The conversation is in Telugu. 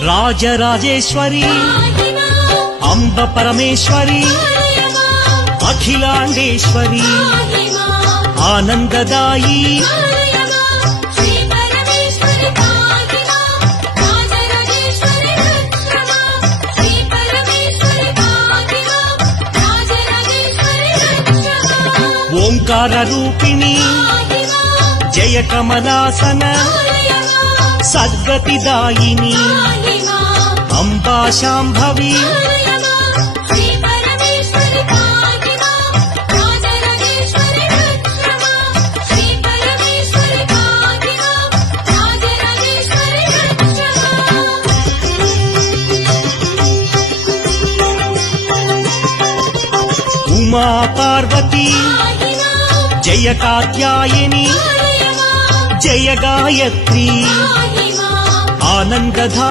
రాజరాజేశ్వరి అంబ పరమేశ్వరి అఖిలాండేశ్వరి ఆనందదాయి ఓంకార రూపిణి జయ కమలాసన సద్గతిదాయిని అంబా శాంభవి ఉమా పార్వతి జయ కాత్యాయని జయ గాయత్రి ఆనందధా